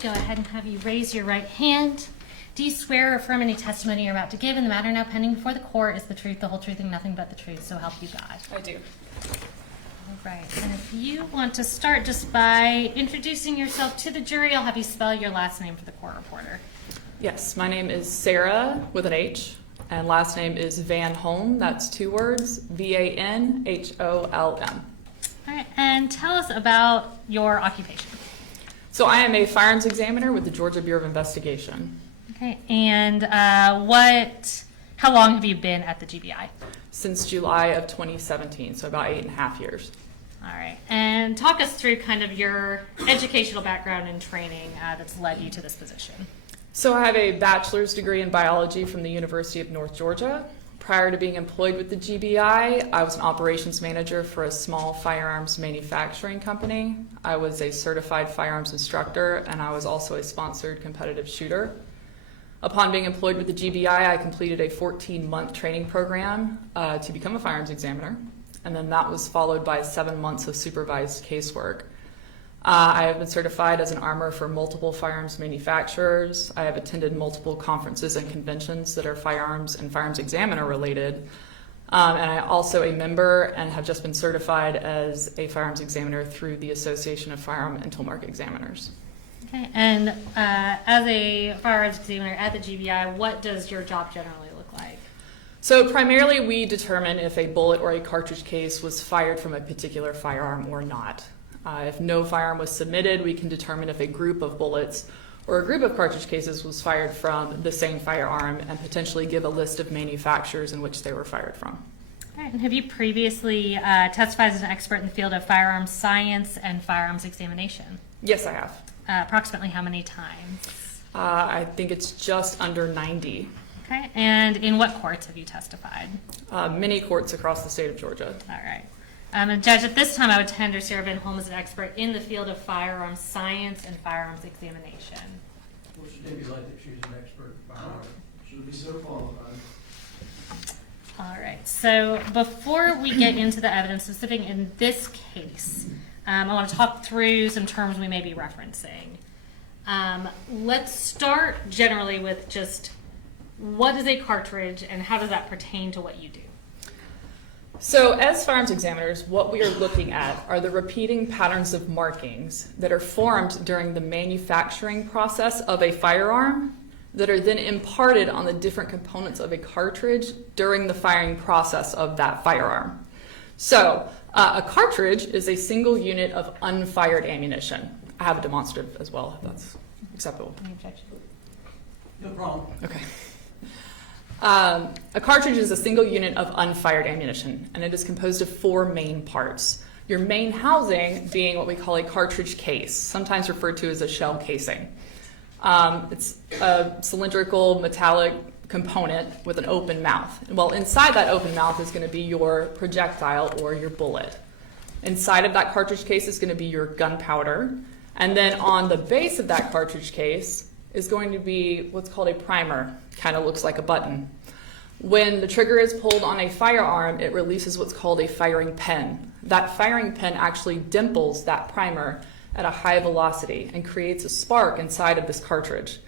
go ahead and have you raise your right hand. Do you swear or affirm any testimony you're about to give in the matter now pending before the court is the truth, the whole truth, and nothing but the truth, so help you God? I do. All right, and if you want to start just by introducing yourself to the jury, I'll have you spell your last name for the court reporter. Yes, my name is Sarah with an H, and last name is Van Holm. That's 2 words, V-A-N-H-O-L-M. All right, and tell us about your occupation. So I am a firearms examiner with the Georgia Bureau of Investigation. Okay, and how long have you been at the GBI? Since July of 2017, so about 8.5 years. All right, and talk us through kind of your educational background and training that's led you to this position. So I have a bachelor's degree in biology from the University of North Georgia. Prior to being employed with the GBI, I was an operations manager for a small firearms manufacturing company. I was a certified firearms instructor, and I was also a sponsored competitive shooter. Upon being employed with the GBI, I completed a 14-month training program to become a firearms examiner, and then that was followed by 7 months of supervised casework. I have been certified as an armor for multiple firearms manufacturers. I have attended multiple conferences and conventions that are firearms and firearms examiner related. And I also a member and have just been certified as a firearms examiner through the Association of Firearm and Tool Mark Examiners. Okay, and as a firearms examiner at the GBI, what does your job generally look like? So primarily we determine if a bullet or a cartridge case was fired from a particular firearm or not. If no firearm was submitted, we can determine if a group of bullets or a group of cartridge cases was fired from the same firearm and potentially give a list of manufacturers in which they were fired from. All right, and have you previously testified as an expert in the field of firearms science and firearms examination? Yes, I have. Approximately how many times? I think it's just under 90. Okay, and in what courts have you testified? Many courts across the state of Georgia. All right. And Judge, at this time I would tender Sarah Van Holm as an expert in the field of firearms science and firearms examination. Well, she stipulate that she's an expert in firearms. She'll be so qualified. All right, so before we get into the evidence specific in this case, I want to talk through some terms we may be referencing. Let's start generally with just what is a cartridge and how does that pertain to what you do? So as firearms examiners, what we are looking at are the repeating patterns of markings that are formed during the manufacturing process of a firearm that are then imparted on the different components of a cartridge during the firing process of that firearm. So a cartridge is a single unit of unfired ammunition. I have a demonstrative as well, if that's acceptable. Any objection? No problem. Okay. A cartridge is a single unit of unfired ammunition, and it is composed of 4 main parts. Your main housing being what we call a cartridge case, sometimes referred to as a shell casing. It's a cylindrical metallic component with an open mouth. Well, inside that open mouth is going to be your projectile or your bullet. Inside of that cartridge case is going to be your gunpowder, and then on the base of that cartridge case is going to be what's called a primer. Kind of looks like a button. When the trigger is pulled on a firearm, it releases what's called a firing pin. That firing pin actually dimples that primer at a high velocity and creates a spark inside of this cartridge.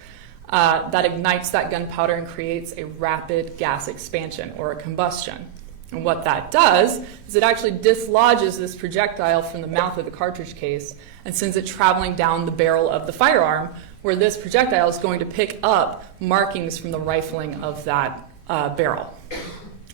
That ignites that gunpowder and creates a rapid gas expansion or a combustion. And what that does is it actually dislodges this projectile from the mouth of the cartridge case and sends it traveling down the barrel of the firearm, where this projectile is going to pick up markings from the rifling of that barrel.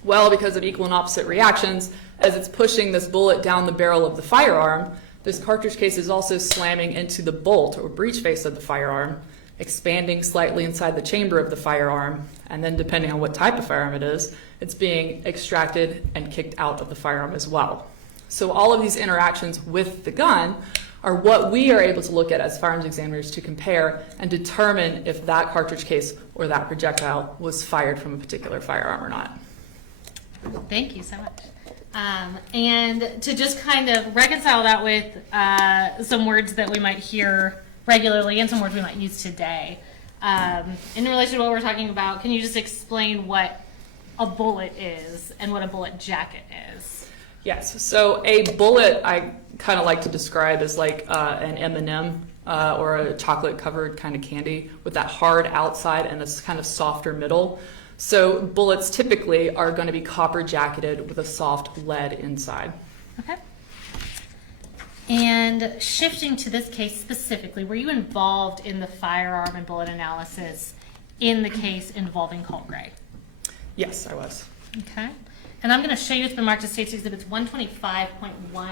Well, because of equal and opposite reactions, as it's pushing this bullet down the barrel of the firearm, this cartridge case is also slamming into the bolt or breech face of the firearm, expanding slightly inside the chamber of the firearm, and then depending on what type of firearm it is, it's being extracted and kicked out of the firearm as well. So all of these interactions with the gun are what we are able to look at as firearms examiners to compare and determine if that cartridge case or that projectile was fired from a particular firearm or not. Thank you so much. And to just kind of reconcile that with some words that we might hear regularly and some words we might use today, in relation to what we're talking about, can you just explain what a bullet is and what a bullet jacket is? Yes, so a bullet I kind of like to describe as like an M&M or a chocolate-covered kind of candy with that hard outside and this kind of softer middle. So bullets typically are going to be copper jacketed with a soft lead inside. Okay. And shifting to this case specifically, were you involved in the firearm and bullet analysis in the case involving Colt Gray? Yes, I was. Okay. And I'm going to show you what's been marked as State's Exhibits 125.1 through 125.4.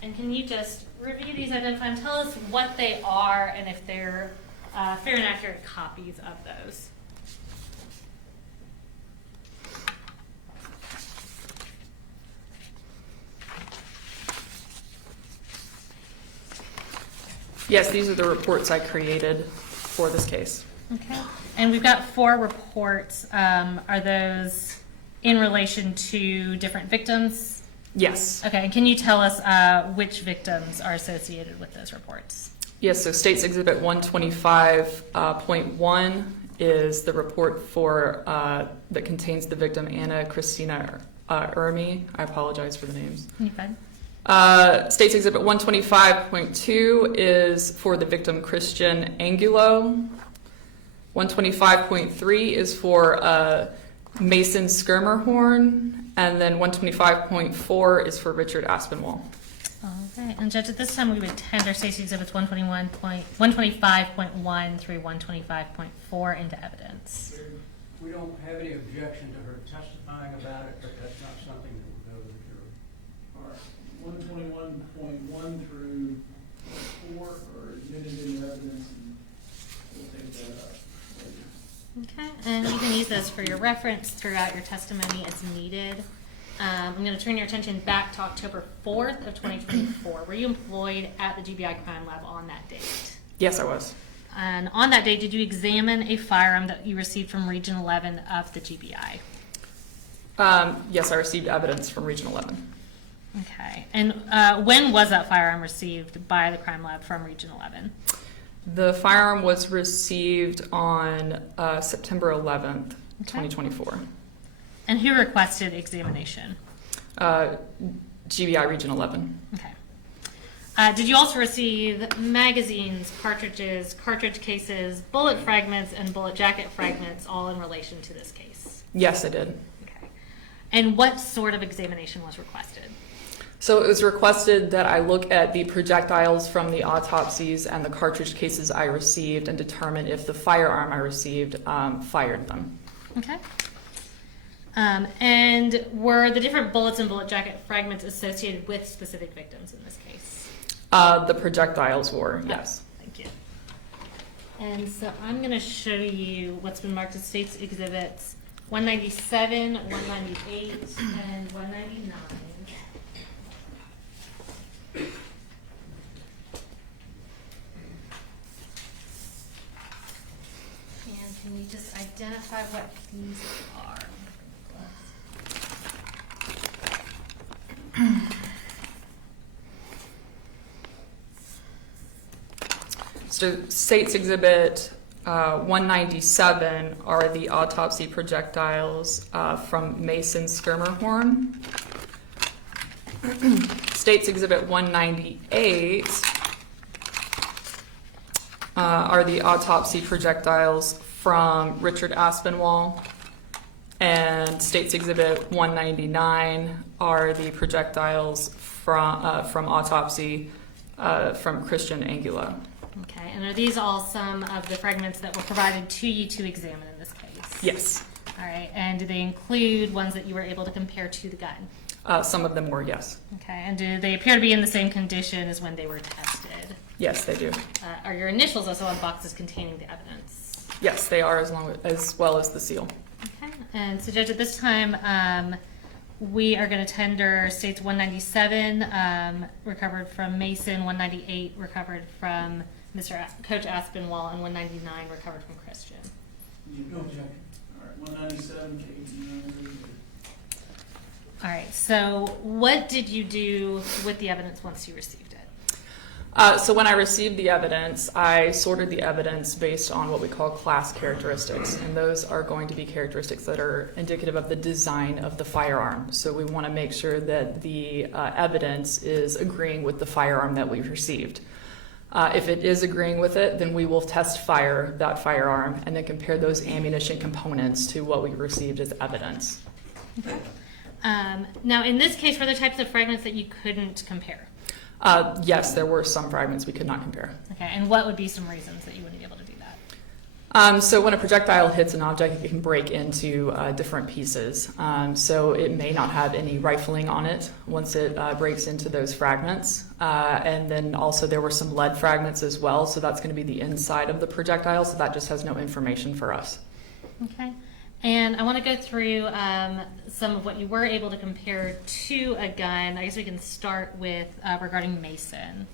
And can you just review these, identify them, tell us what they are and if they're fair and accurate copies of those. Yes, these are the reports I created for this case. Okay. And we've got 4 reports. Are those in relation to different victims? Yes. Okay. And can you tell us which victims are associated with those reports? Yes, so State's Exhibit 125.1 is the report for that contains the victim Anna Christina Ermi. I apologize for the names. You fine? State's Exhibit 125.2 is for the victim Christian Angulo. 125.3 is for Mason Skirmerhorn, and then 125.4 is for Richard Aspinwall. All right. And Judge, at this time we would tender State's Exhibits 125.1 through 125.4 into evidence. We don't have any objection to her testifying about it, but that's not something that will go to the jury. All right, 121.1 through 4 are admitted into evidence, and we'll take that up later. Okay. And you can use those for your reference throughout your testimony as needed. I'm going to turn your attention back to October 4th of 2024. Were you employed at the GBI Crime Lab on that date? Yes, I was. And on that date, did you examine a firearm that you received from Region 11 of the GBI? Yes, I received evidence from Region 11. Okay. And when was that firearm received by the crime lab from Region 11? The firearm was received on September 11th, 2024. And who requested examination? GBI Region 11. Okay. Did you also receive magazines, cartridges, cartridge cases, bullet fragments, and bullet jacket fragments, all in relation to this case? Yes, I did. Okay. And what sort of examination was requested? So it was requested that I look at the projectiles from the autopsies and the cartridge cases I received and determine if the firearm I received fired them. Okay. And were the different bullets and bullet jacket fragments associated with specific victims in this case? The projectiles were, yes. Thank you. And so I'm going to show you what's been marked as State's Exhibits 197, 198, and 199. And can you just identify what these are? So State's Exhibit 197 are the autopsy projectiles from Mason Skirmerhorn. State's Exhibit 198 are the autopsy projectiles from Richard Aspinwall. And State's Exhibit 199 are the projectiles from autopsy from Christian Angulo. Okay, and are these all some of the fragments that were provided to you to examine in this case? Yes. All right, and do they include ones that you were able to compare to the gun? Some of them were, yes. Okay, and do they appear to be in the same condition as when they were tested? Yes, they do. Are your initials also on boxes containing the evidence? Yes, they are, as well as the seal. Okay, and so Judge, at this time, we are going to tender States 197, recovered from Mason, 198, recovered from Coach Aspinwall, and 199, recovered from Christian. No objection. All right, 197, Kate. All right, so what did you do with the evidence once you received it? So when I received the evidence, I sorted the evidence based on what we call class characteristics, and those are going to be characteristics that are indicative of the design of the firearm. So we want to make sure that the evidence is agreeing with the firearm that we've received. If it is agreeing with it, then we will test fire that firearm and then compare those ammunition components to what we received as evidence. Okay. Now, in this case, were there types of fragments that you couldn't compare? Yes, there were some fragments we could not compare. Okay, and what would be some reasons that you wouldn't be able to do that? So when a projectile hits an object, it can break into different pieces. So it may not have any rifling on it once it breaks into those fragments. And then also there were some lead fragments as well, so that's going to be the inside of the projectile, so that just has no information for us. Okay. And I want to go through some of what you were able to compare to a gun. I guess we can start with regarding Mason.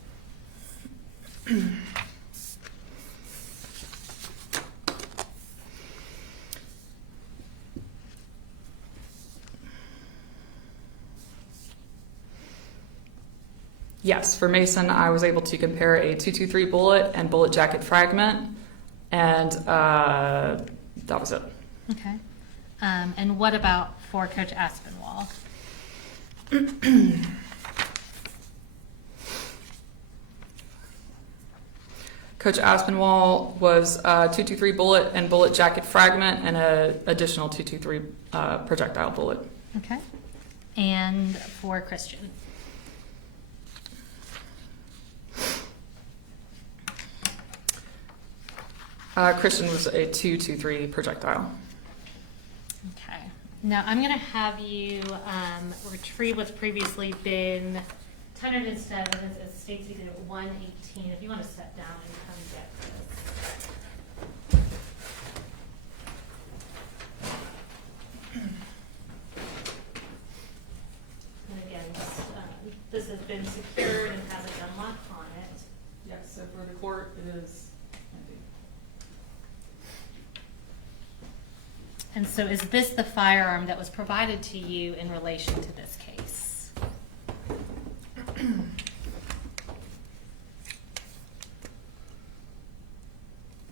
Yes, for Mason, I was able to compare a .223 bullet and bullet jacket fragment, and that was it. Okay. And what about for Coach Aspinwall? Coach Aspinwall was .223 bullet and bullet jacket fragment and an additional .223 projectile bullet. Okay. And for Christian? Christian was a .223 projectile. Okay. Now I'm going to have you retrieve what's previously been tendered into evidence as State's Exhibit 118. If you want to step down and come get this. And again, this has been secured and has a gun lock on it. Yes, so for the court, it is. And so is this the firearm that was provided to you in relation to this case?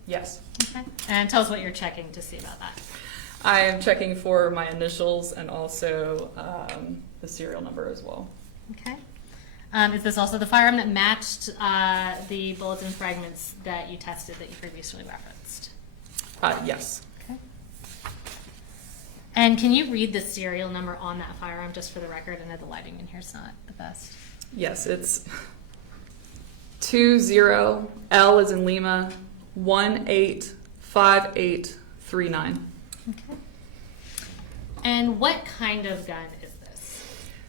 Yes. Okay. And tell us what you're checking to see about that. I am checking for my initials and also the serial number as well. Okay. Is this also the firearm that matched the bullets and fragments that you tested that you previously referenced? Yes. Okay. And can you read the serial number on that firearm just for the record? I know the lighting in here is not the best. Yes, it's 20 L as in Lima 185839. Okay. And what kind of gun is this?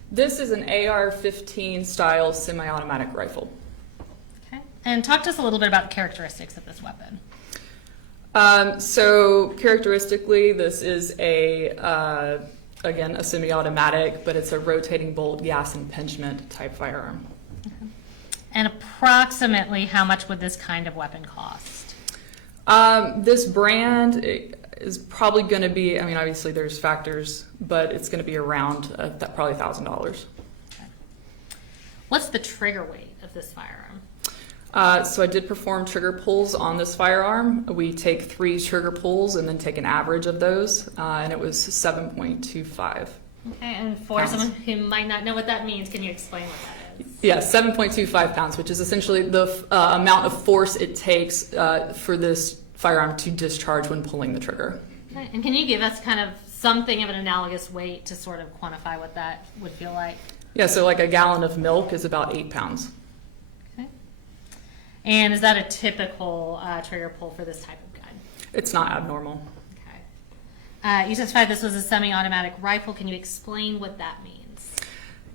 This is an AR-15-Style semi-automatic rifle. Okay. And talk to us a little bit about the characteristics of this weapon. So characteristically, this is again, a semi-automatic, but it's a rotating bolt gas impingement type firearm. Okay. And approximately how much would this kind of weapon cost? This brand is probably going to be, I mean, obviously there's factors, but it's going to be around probably $1,000. Okay. What's the trigger weight of this firearm? So I did perform trigger pulls on this firearm. We take 3 trigger pulls and then take an average of those, and it was 7.25. Okay, and for pounds. someone who might not know what that means, can you explain what that is? Yeah, 7.25 pounds, which is essentially the amount of force it takes for this firearm to discharge when pulling the trigger. Okay. And can you give us kind of something of an analogous weight to sort of quantify what that would feel like? Yeah, so like a gallon of milk is about 8 pounds. Okay. And is that a typical trigger pull for this type of gun? It's not abnormal. Okay. You testified this was a semi-automatic rifle. Can you explain what that means?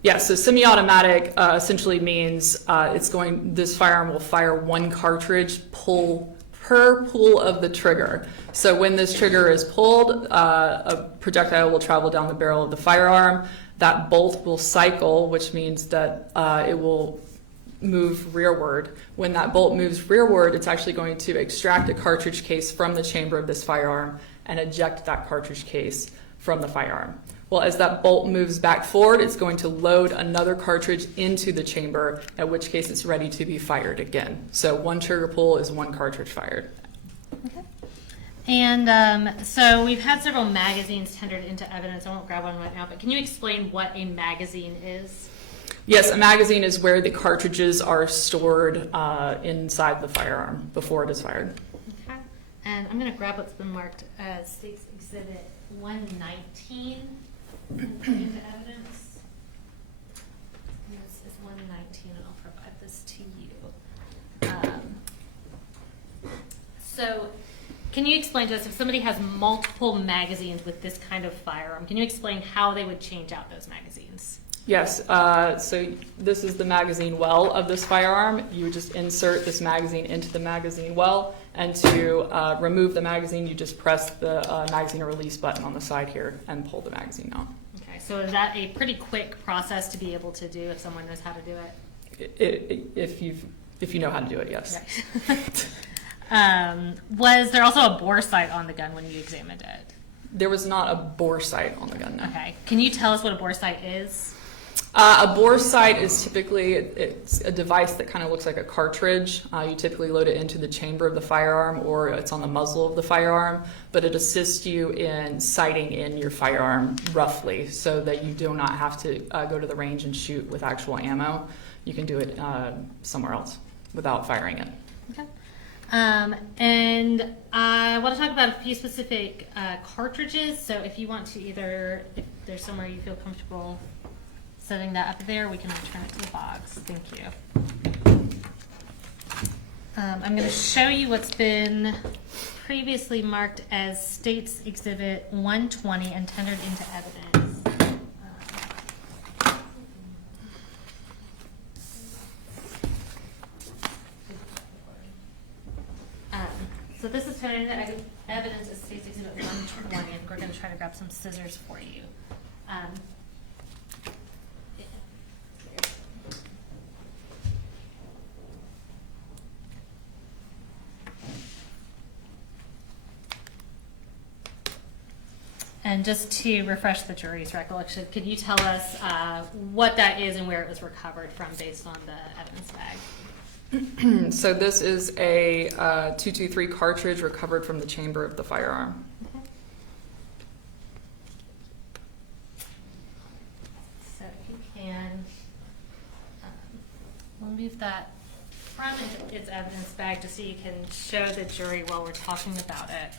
Yeah, so semi-automatic essentially means this firearm will fire 1 cartridge per pull of the trigger. So when this trigger is pulled, a projectile will travel down the barrel of the firearm. That bolt will cycle, which means that it will move rearward. When that bolt moves rearward, it's actually going to extract a cartridge case from the chamber of this firearm and eject that cartridge case from the firearm. Well, as that bolt moves back forward, it's going to load another cartridge into the chamber, at which case it's ready to be fired again. So one trigger pull is one cartridge fired. Okay. And so we've had several magazines tendered into evidence. I won't grab one right now, but can you explain what a magazine is? Yes, a magazine is where the cartridges are stored inside the firearm before it is fired. Okay. And I'm going to grab what's been marked as State's Exhibit 119 and put into evidence. This is 119, and I'll provide this to you. So can you explain to us, if somebody has multiple magazines with this kind of firearm, can you explain how they would change out those magazines? Yes, so this is the magazine well of this firearm. You would just insert this magazine into the magazine well, and to remove the magazine, you just press the magazine release button on the side here and pull the magazine out. Okay, so is that a pretty quick process to be able to do if someone knows how to do it? If you know how to do it, yes. Right. Was there also a bore sight on the gun when you examined it? There was not a bore sight on the gun, no. Okay, can you tell us what a bore sight is? A bore sight is typically, it's a device that kind of looks like a cartridge. You typically load it into the chamber of the firearm, or it's on the muzzle of the firearm, but it assists you in sighting in your firearm roughly, so that you do not have to go to the range and shoot with actual ammo. You can do it somewhere else without firing it. Okay. And I want to talk about a few specific cartridges, so if you want to either, if there's somewhere you feel comfortable setting that up there, we can return it to the box. Thank you. I'm going to show you what's been previously marked as State's Exhibit 120 and tendered into evidence. So this is tendered into evidence as State's Exhibit 120, and we're going to try to grab some scissors for you. And just to refresh the jury's recollection, could you tell us what that is and where it was recovered from based on the evidence bag? So this is a 223 cartridge recovered from the chamber of the firearm. Okay. So if you can, we'll move that from its evidence bag just so you can show the jury while we're talking about it.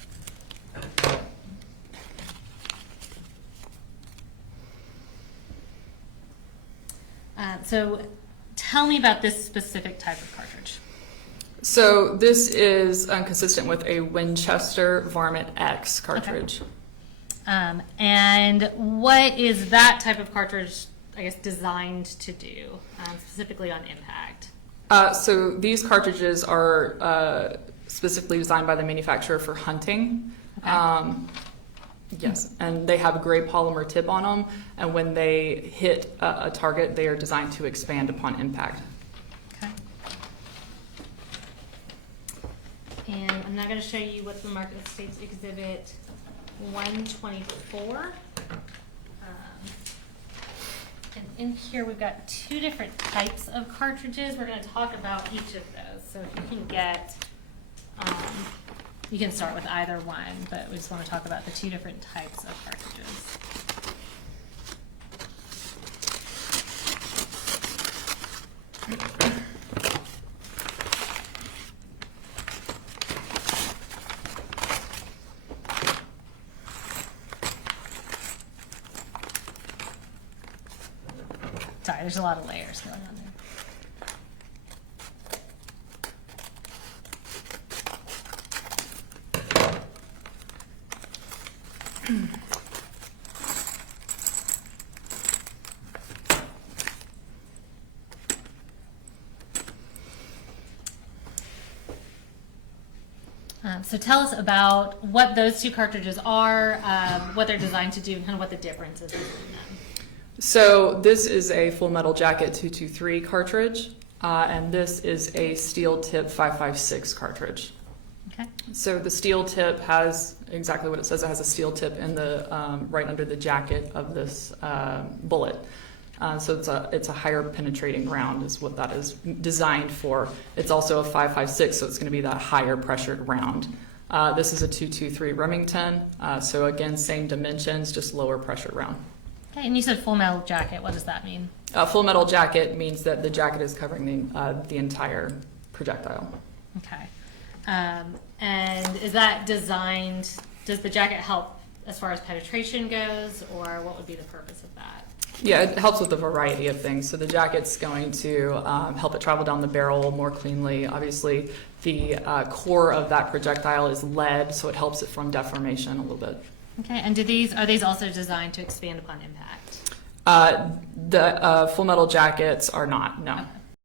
So tell me about this specific type of cartridge. So this is consistent with a Winchester Varmint X cartridge. Okay. And what is that type of cartridge, I guess, designed to do, specifically on impact? So these cartridges are specifically designed by the manufacturer for hunting. Okay. Yes, and they have a gray polymer tip on them, and when they hit a target, they are designed to expand upon impact. Okay. And I'm now going to show you what's been marked as State's Exhibit 124. And in here we've got two different types of cartridges. We're going to talk about each of those. So if you can get, you can start with either one, but we just want to talk about the two different types of cartridges. Sorry, there's a lot of layers going on there. So tell us about what those two cartridges are, what they're designed to do, and kind of what the difference is between them. So this is a Full Metal Jacket 223 cartridge, and this is a Steel Tip 556 cartridge. Okay. Okay. So the steel tip has exactly what it says. It has a steel tip in the right under the jacket of this bullet. So it's a higher penetrating round is what that is designed for. It's also a 5.56, so it's going to be that higher pressured round. This is a 223 Remington, so again, same dimensions, just lower pressure round. Okay, and you said full metal jacket. What does that mean? Full metal jacket means that the jacket is covering the entire projectile. Okay. And is that designed, does the jacket help as far as penetration goes, or what would be the purpose of that? Yeah, it helps with a variety of things. So the jacket's going to help it travel down the barrel more cleanly. Obviously, the core of that projectile is lead, so it helps it from deformation a little bit. Okay, and are these also designed to expand upon impact? The full metal jackets are not, no.